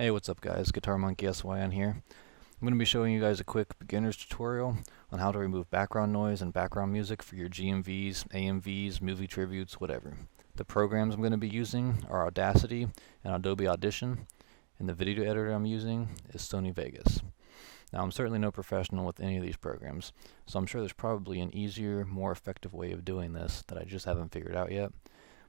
Hey, what's up guys? Guitar Monkey SYN here. I'm going to be showing you guys a quick beginner's tutorial on how to remove background noise and background music for your GMVs, AMVs, movie tributes, whatever. The programs I'm going to be using are Audacity and Adobe Audition, and the video editor I'm using is Sony Vegas. Now, I'm certainly no professional with any of these programs, so I'm sure there's probably an easier, more effective way of doing this that I just haven't figured out yet.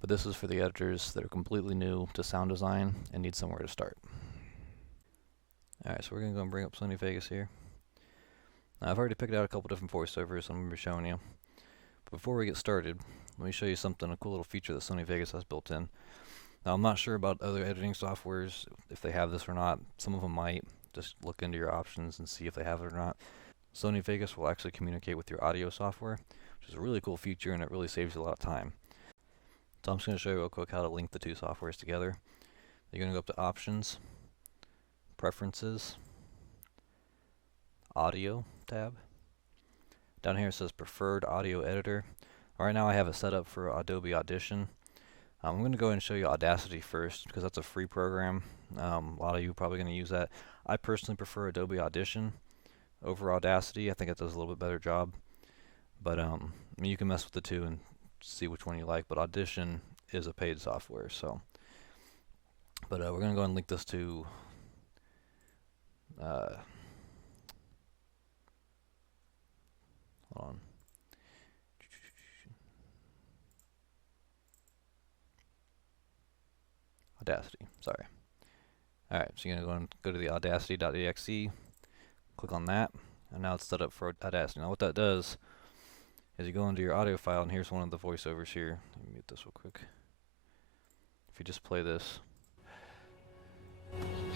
But this is for the editors that are completely new to sound design and need somewhere to start. Alright, so we're going to go and bring up Sony Vegas here. Now, I've already picked out a couple different voiceovers I'm going to be showing you. But before we get started, let me show you something, a cool little feature that Sony Vegas has built in. Now, I'm not sure about other editing softwares, if they have this or not. Some of them might. Just look into your options and see if they have it or not. Sony Vegas will actually communicate with your audio software, which is a really cool feature and it really saves you a lot of time. So I'm just going to show you real quick how to link the two softwares together. You're going to go up to Options, Preferences, Audio tab. Down here it says Preferred Audio Editor. Right now I have it set up for Adobe Audition. I'm going to go ahead and show you Audacity first because that's a free program. A lot of you are probably going to use that. I personally prefer Adobe Audition over Audacity. I think it does a little bit better job. But I mean, you can mess with the two and see which one you like. But Audition is a paid software, so. But we're going to go and link this to hold on. Audacity, sorry. Alright, so you're going to go to the audacity.exe, click on that, and now it's set up for Audacity. Now what that does is you go into your audio file, and here's one of the voiceovers here. Let me mute this real quick. If you just play this.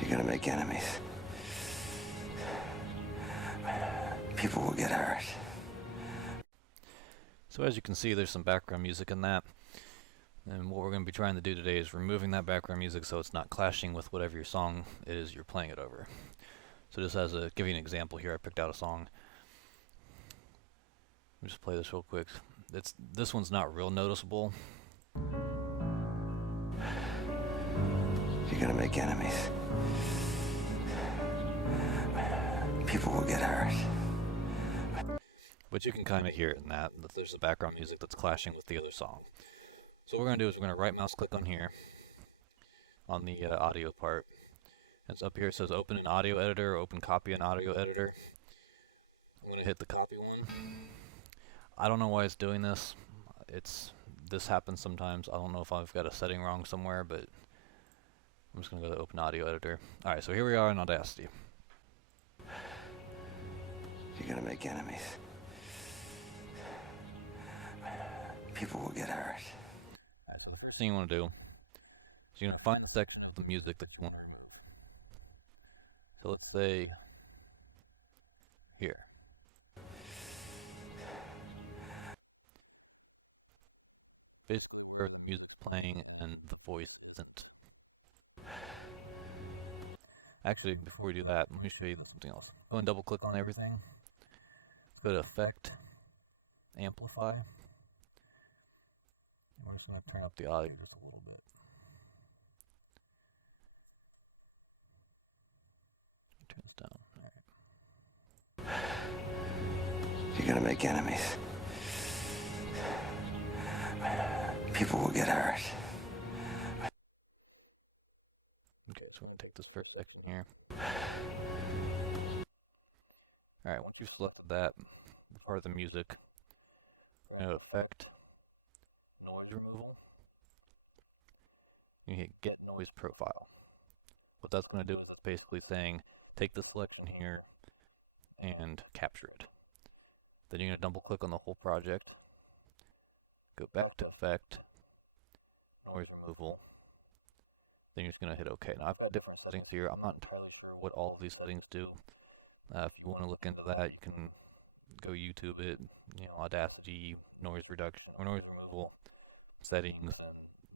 You're gonna make enemies. People will get hurt. So as you can see, there's some background music in that. And what we're going to be trying to do today is removing that background music so it's not clashing with whatever your song is you're playing it over. So just as a, give you an example here, I picked out a song. Let me just play this real quick. This one's not real noticeable. You're gonna make enemies. People will get hurt. But you can kind of hear it in that there's the background music that's clashing with the other song. So what we're going to do is we're going to right mouse click on here, on the audio part. It's up here, it says open an audio editor, or open copy an audio editor. I'm going to hit the copy one. I don't know why it's doing this. This happens sometimes. I don't know if I've got a setting wrong somewhere, but I'm just going to go to open audio editor. Alright, so here we are in Audacity. You're gonna make enemies. People will get hurt. Thing you want to do is you're going to find the section of the music that you want. So let's say here. Basically where the music playing and the voice isn't. Actually, before we do that, let me show you something else. Go and double click on everything. Go to Effect, Amplify. Turn up the audio. Turn it down. You're gonna make enemies. People will get hurt. Okay, so we're going to take this for a second here. Alright, once you've selected that part of the music, go to Effect, Noise Removal. You hit Get Noise Profile. What that's going to do is basically saying, take this selection here and capture it. Then you're going to double click on the whole project, go back to Effect, Noise Removal, then you're just going to hit OK. Now I've got different settings here. I'm not sure what all of these settings do. If you want to look into that, you can go YouTube it, Audacity, noise reduction, or noise removal settings.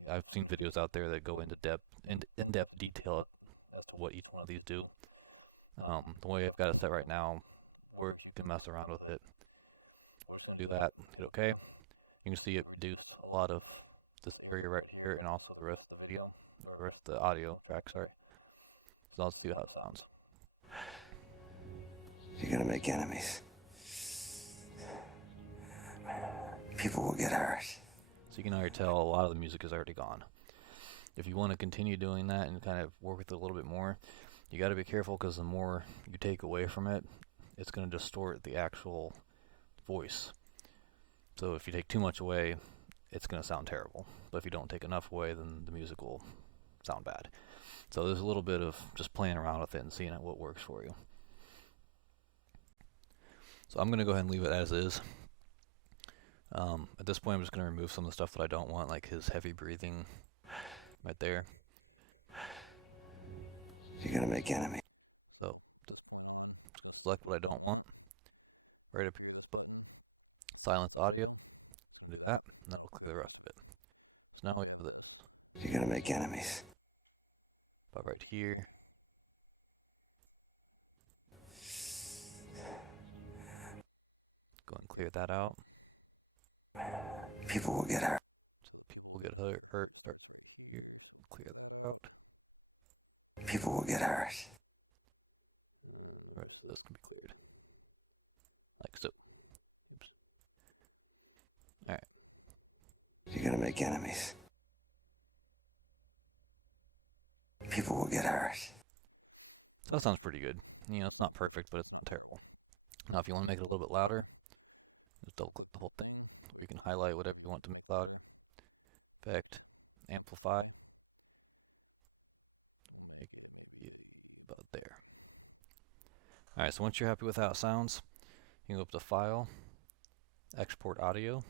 I've seen videos out there that go into in-depth detail of what each of these do. The way I've got it set right now, or you can mess around with it. Do that, hit OK. You can see it reduce a lot of this area right here, and also the rest of the audio track, sorry. So let's see how it sounds. You're gonna make enemies. People will get hurt. So you can already tell a lot of the music is already gone. If you want to continue doing that and kind of work with it a little bit more, you got to be careful because the more you take away from it, it's going to distort the actual voice. So if you take too much away, it's going to sound terrible. But if you don't take enough away, then the music will sound bad. So there's a little bit of just playing around with it and seeing what works for you. So I'm going to go ahead and leave it as is. At this point, I'm just going to remove some of the stuff that I don't want, like his heavy breathing right there. You're gonna make enemies. So select what I don't want. Right up here, silence audio. Do that, and that will clear the rest of it. So now we have this. You're gonna make enemies. About right here. Go and clear that out. People will get hurt. People get hurt. Here. Clear that out. People will get hurt. Right, this can be cleared. Like so. Alright. You're gonna make enemies. People will get hurt. So that sounds pretty good. You know, it's not perfect, but it's not terrible. Now if you want to make it a little bit louder, just double click the whole thing. You can highlight whatever you want to make louder. Effect, amplify. Make it about there. Alright, so once you're happy with how it sounds, you can go up to File, Export Audio.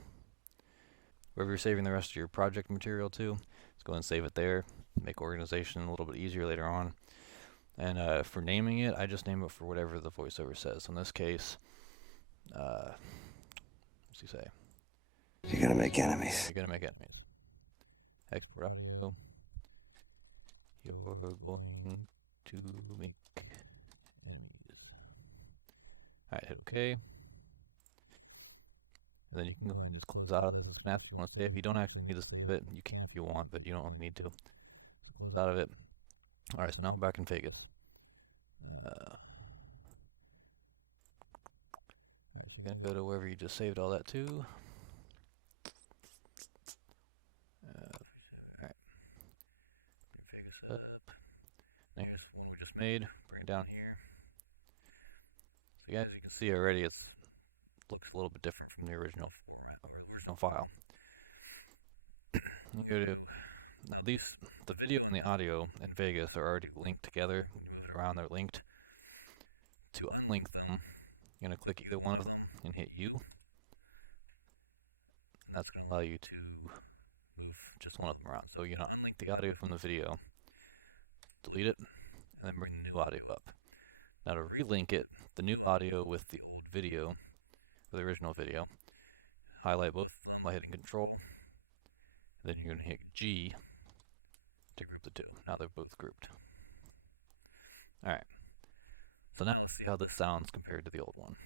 Wherever you're saving the rest of your project material to, just go and save it there. Make organization a little bit easier later on. And for naming it, I just name it for whatever the voiceover says. So in this case, what's he say? You're gonna make enemies. You're gonna make enemies. Export audio. You're going to make. Alright, hit OK. Then you can close out of the map. If you don't actually need this bit, you can if you want, but you don't need to. Close out of it. Alright, so now I'm back in Vegas. Gonna go to wherever you just saved all that to. Alright. Next, just made. Bring it down. So you guys can see already it looks a little bit different from the original file. You go to now the video and the audio in Vegas are already linked together. Around they're linked. To unlink them, you're gonna click either one of them and hit U. That's gonna allow you to just one of them around. So you're gonna unlink the audio from the video, delete it, and then bring the new audio up. Now to relink it, the new audio with the video, with the original video, highlight both by hitting Control. Then you're gonna hit G to group the two. Now they're both grouped. Alright. So now let's see how this sounds compared to the old one.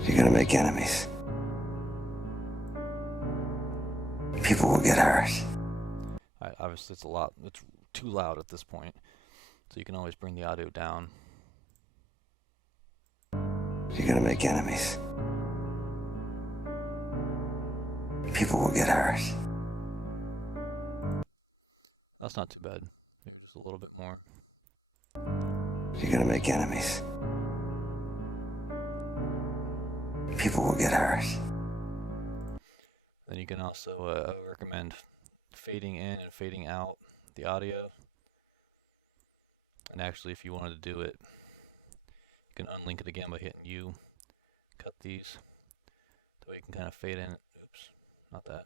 You're gonna make enemies. People will get hurt. Alright, obviously it's too loud at this point. So you can always bring the audio down. You're gonna make enemies. People will get hurt. That's not too bad. It's a little bit more. You're gonna make enemies. People will get hurt. Then you can also recommend fading in and fading out the audio. And actually, if you wanted to do it, you can unlink it again by hitting U. Cut these. That way you can kind of fade in. Oops, not that.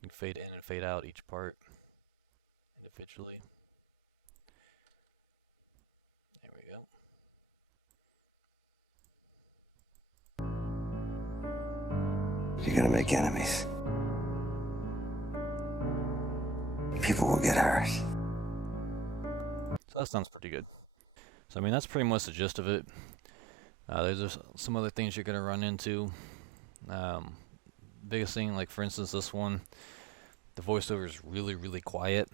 You can fade in and fade out each part individually. There we go. You're gonna make enemies. People will get hurt. So that sounds pretty good. So I mean that's pretty much the gist of it. There's just some other things you're gonna run into. biggest thing, like for instance this one, the voiceover is really quiet,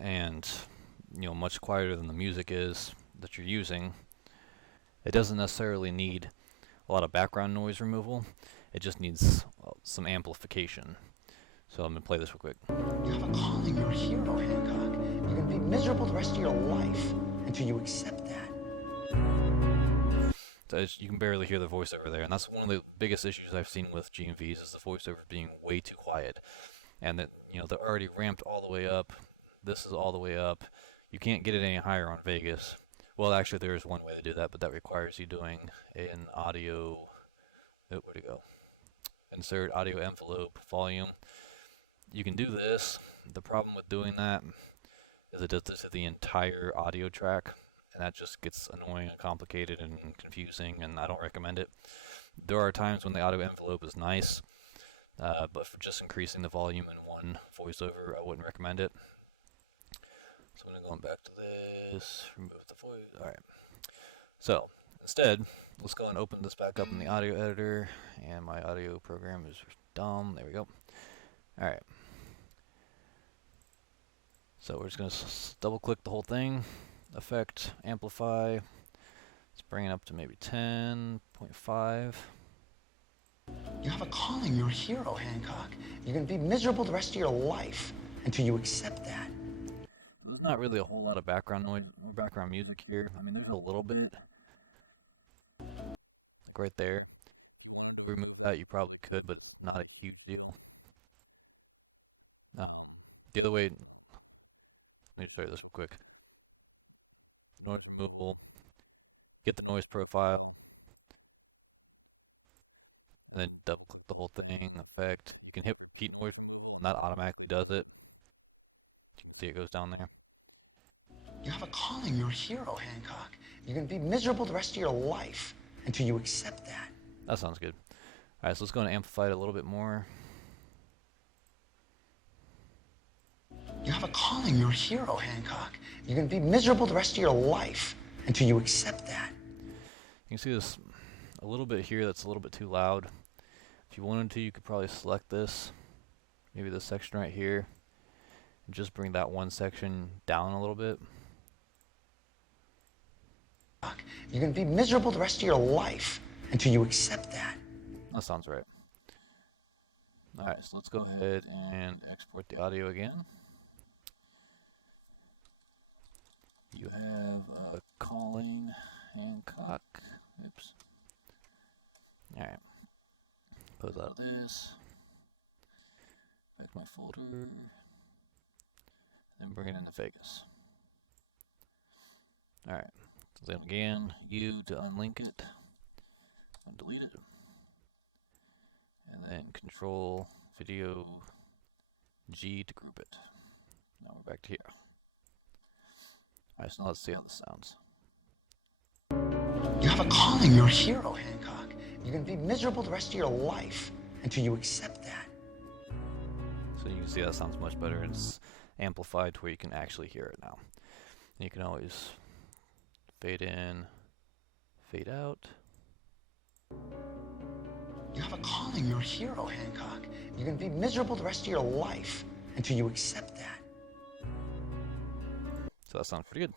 and much quieter than the music is that you're using. It doesn't necessarily need a lot of background noise removal. It just needs some amplification. So I'm going to play this real quick. You have a calling. You're a hero, Hancock. You're going to be miserable the rest of your life until you accept that. So you can barely hear the voiceover there, and that's one of the biggest issues I've seen with GMVs is the voiceover being way too quiet, and that they're already ramped all the way up. This is all the way up. You can't get it any higher on Vegas. Well, actually, there is one way to do that, but that requires you doing an audio. Where'd it go? Insert audio envelope volume. You can do this. The problem with doing that is it does this to the entire audio track, and that just gets annoying and complicated and confusing, and I don't recommend it. There are times when the audio envelope is nice, but for just increasing the volume in one voiceover, I wouldn't recommend it. So I'm going back to this, remove the voice. Alright. So, instead, let's go and open this back up in the audio editor, and my audio program is dumb. There we go. Alright. So we're just going to double click the whole thing, effect, amplify, let's bring it up to maybe 10.5. You have a calling. You're a hero, Hancock. You're going to be miserable the rest of your life until you accept that. Not really a whole lot of background noise, background music here, a little bit. Right there. Remove that, you probably could, but not a huge deal. The other way, let me show you this real quick. Noise removal, get the noise profile, and then double click the whole thing, effect. You can hit repeat noise, and that automatically does it. You can see it goes down there. You have a calling. You're a hero, Hancock. You're going to be miserable the rest of your life until you accept that. That sounds good. Alright, so let's go and amplify it a little bit more. You have a calling. You're a hero, Hancock. You're going to be miserable the rest of your life until you accept that. You can see this a little bit here that's a little bit too loud. If you wanted to, you could probably select this, maybe this section right here, and just bring that one section down a little bit. You're going to be miserable the rest of your life until you accept that. That sounds right. Alright, so let's go ahead and export the audio again. You have a calling, Hancock. Oops. Alright. Close out this. Back to my folder. And bring it into Vegas. Alright. So then again, U to unlink it. Delete it. And then Control Video G to group it. Now we're back to here. Alright, so let's see how this sounds. You have a calling. You're a hero, Hancock. You're going to be miserable the rest of your life until you accept that. So you can see that sounds much better. It's amplified to where you can actually hear it now. And you can always fade in, fade out. You have a calling. You're a hero, Hancock. You're going to be miserable the rest of your life until you accept that. So that sounds pretty good.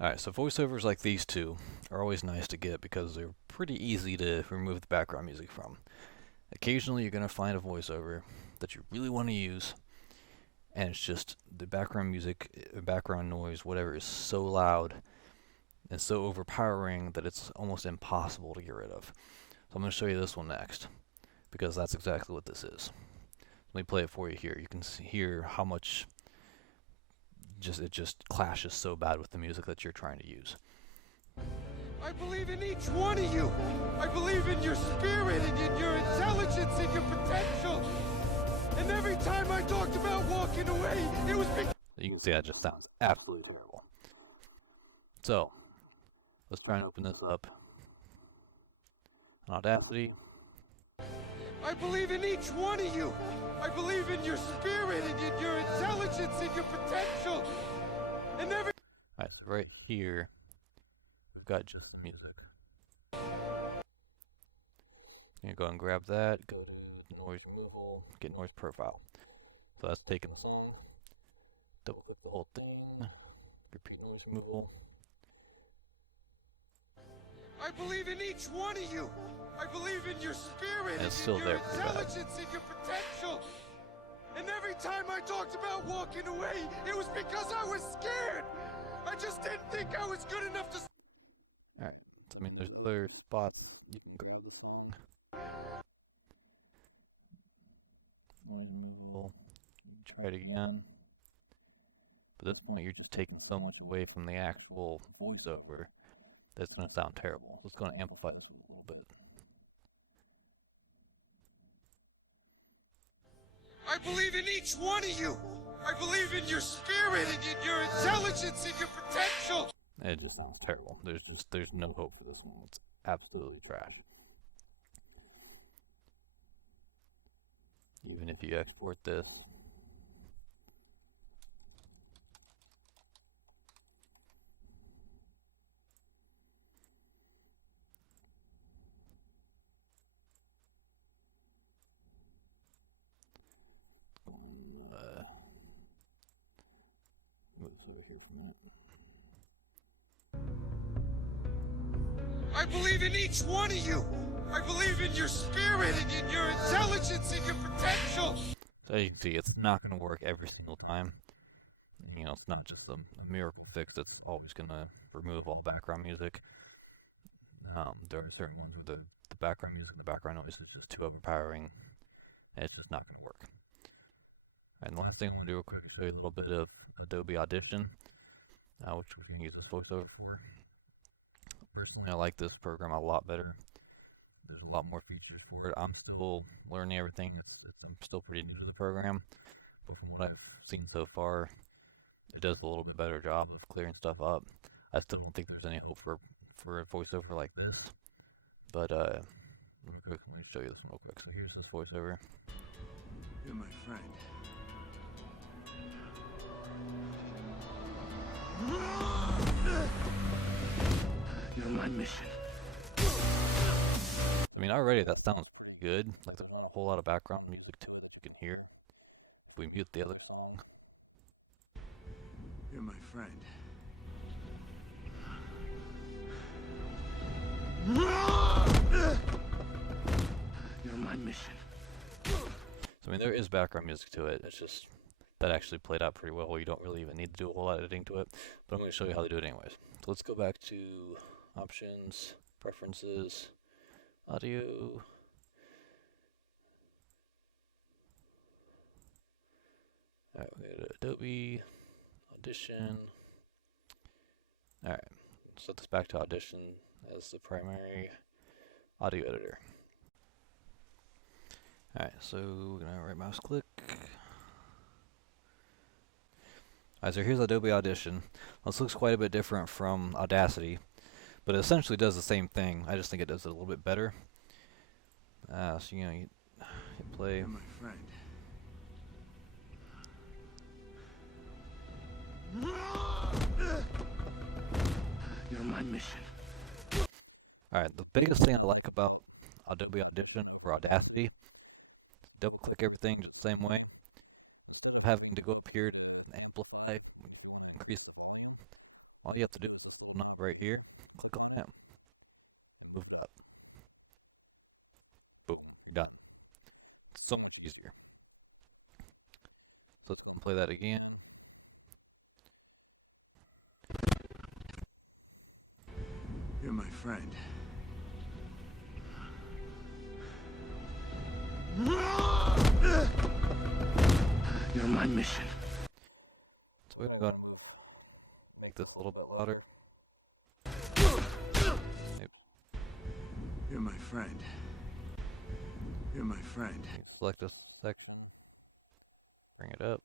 Alright, so voiceovers like these two are always nice to get because they're pretty easy to remove the background music from. Occasionally you're going to find a voiceover that you really want to use, and it's just the background music, background noise, whatever, is so loud and so overpowering that it's almost impossible to get rid of. So I'm going to show you this one next, because that's exactly what this is. Let me play it for you here. You can hear how much it just clashes so bad with the music that you're trying to use. I believe in each one of you. I believe in your spirit and in your intelligence and your potential. And every time I talked about walking away, it was because... You can see that just sounds absolutely terrible. So, let's try and open this up on Audacity. I believe in each one of you. I believe in your spirit and in your intelligence and your potential. And every... Right here, we've got music. You go and grab that. Get noise profile. So let's take it. Double thing. Repeat removal. I believe in each one of you. I believe in your spirit And it's and still in there your pretty bad. intelligence and your potential. And every time I talked about walking away, it was because I was scared. I just didn't think I was good enough to. Alright. I mean, there's other spots. You can go. Try it again. But this point, you're taking so much away from the actual over. That's gonna sound terrible. So it's gonna amplify. But I believe in each one of you. I believe in your spirit and in your intelligence and your potential. it just sounds terrible. There's no hope. It's absolutely trash. Even if you export this. I believe in each one of you. I believe in your spirit and in your intelligence and your potential. So you can see, it's not gonna work every single time. You know, it's not just a miracle fix that's always gonna remove all background music. The background noise is too overpowering, and it's just not gonna work. And the last thing I'll do, I'll show you a little bit of Adobe Audition, which you can use voiceover. I like this program a lot better, a lot more. I'm still learning everything. Still pretty new to the program, but what I've seen so far, it does a little bit better job of clearing stuff up. I still don't think there's any hope for a voiceover like this, but let me show you real quick. Voiceover. You're my friend. You're my mission. I mean, already that sounds good. Like there's a whole lot of background music too, you can hear. If we mute the other. You're my friend. You're my mission. So I mean, there is background music to it. It's just that actually played out pretty well. You don't really even need to do a whole lot of editing to it. But I'm going to show you how to do it anyways. So let's go back to options, preferences, audio. Alright, we go to Adobe, Audition. Alright, set this back to Audition as the primary audio editor. Alright, so we're gonna right mouse click. Alright, so here's Adobe Audition. This looks quite a bit different from Audacity, but it essentially does the same thing. I just think it does it a little bit better. So you know, you hit play. You're my friend. You're my mission. Alright, the biggest thing I like about Adobe Audition or Audacity, double click everything just the same way. Having to go up here and amplify, increase. All you have to do is right here, click on that, move up. Boom, done. It's so much easier. So let's play that again. You're my friend. You're my mission. So we're going to make this a little bit louder. You're my friend. You're my friend. Select this section, bring it up.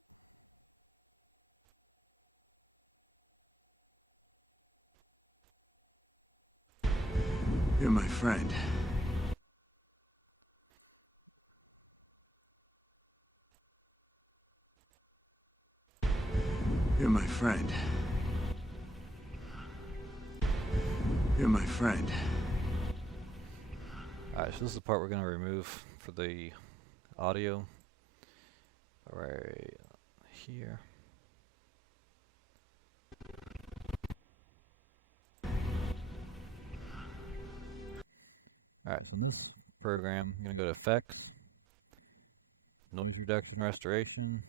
You're my friend. You're my friend. You're my friend. Alright, so this is the part we're going to remove for the audio. Right here. Alright, program, I'm going to go to Effects, Noise Reduction Restoration,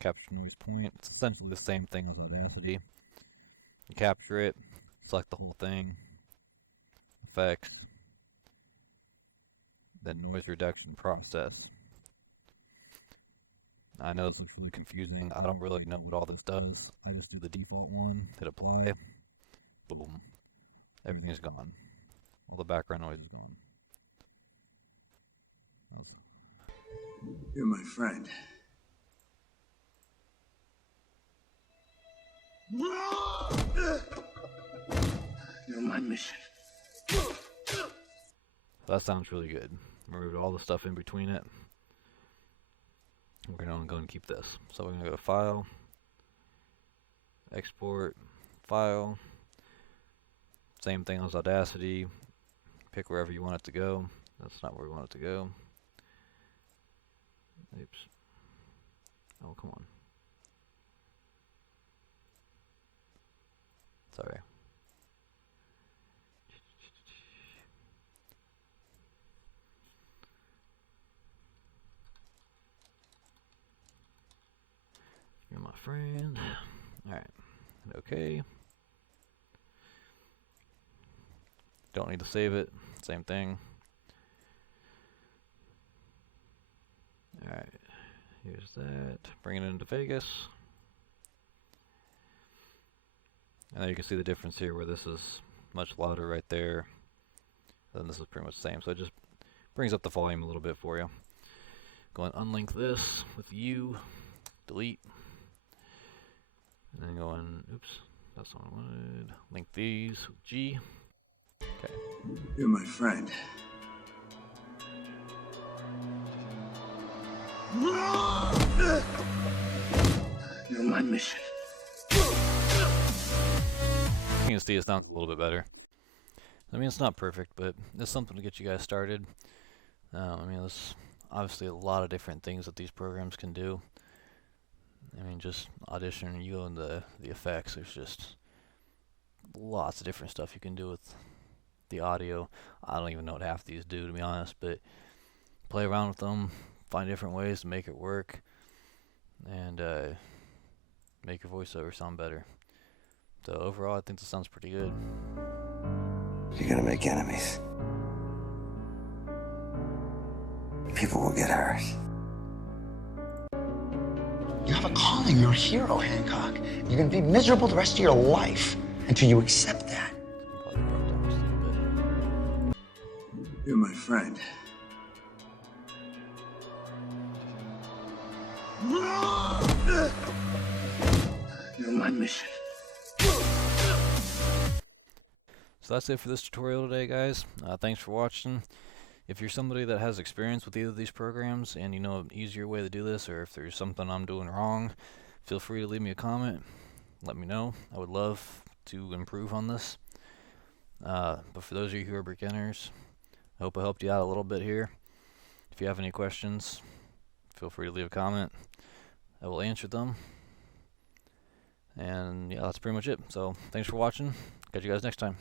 Capture Noise Point. It's essentially the same thing as Velocity. You capture it, select the whole thing, Effects, then Noise Reduction Process. I know this is confusing. I don't really know what all this does. Let's do the default one, hit apply, boom. Everything's gone. The background noise. You're my friend. You're my mission. That sounds really good. Removed all the stuff in between it. We're going to go and keep this. So we're going to go to File, Export, File. Same thing as Audacity. Pick wherever you want it to go. That's not where we want it to go. Oops. Oh, come on. Sorry. You're my friend. Alright. Okay. Don't need to save it. Same thing. Alright. Here's that. Bring it into Vegas. And then you can see the difference here where this is much louder right there. Then this is pretty much the same. So it just brings up the volume a little bit for you. Go and unlink this with U. Delete. And then go and, oops, that's what I wanted. Link these with G. Okay. You're my friend. You're my mission. You can see it sounds a little bit better. I mean, it's not perfect, but it's something to get you guys started. I mean, there's obviously a lot of different things that these programs can do. I mean, just Audition, you go into the effects, there's just lots of different stuff you can do with the audio. I don't even know what half these do, to be honest, but play around with them, find different ways to make it work, and make your voiceover sound better. So overall, I think this sounds pretty good. You're gonna make enemies. People will get hurt. You have a calling. You're a hero, Hancock. You're gonna be miserable the rest of your life until you accept that. Probably broke down just a little bit. You're my friend. You're my mission. So that's it for this tutorial today, guys. Thanks for watching. If you're somebody that has experience with either of these programs and you know an easier way to do this, or if there's something I'm doing wrong, feel free to leave me a comment. Let me know. I would love to improve on this. But for those of you who are beginners, I hope I helped you out a little bit here. If you have any questions, feel free to leave a comment. I will answer them. And yeah, that's pretty much it. So thanks for watching. Catch you guys next time.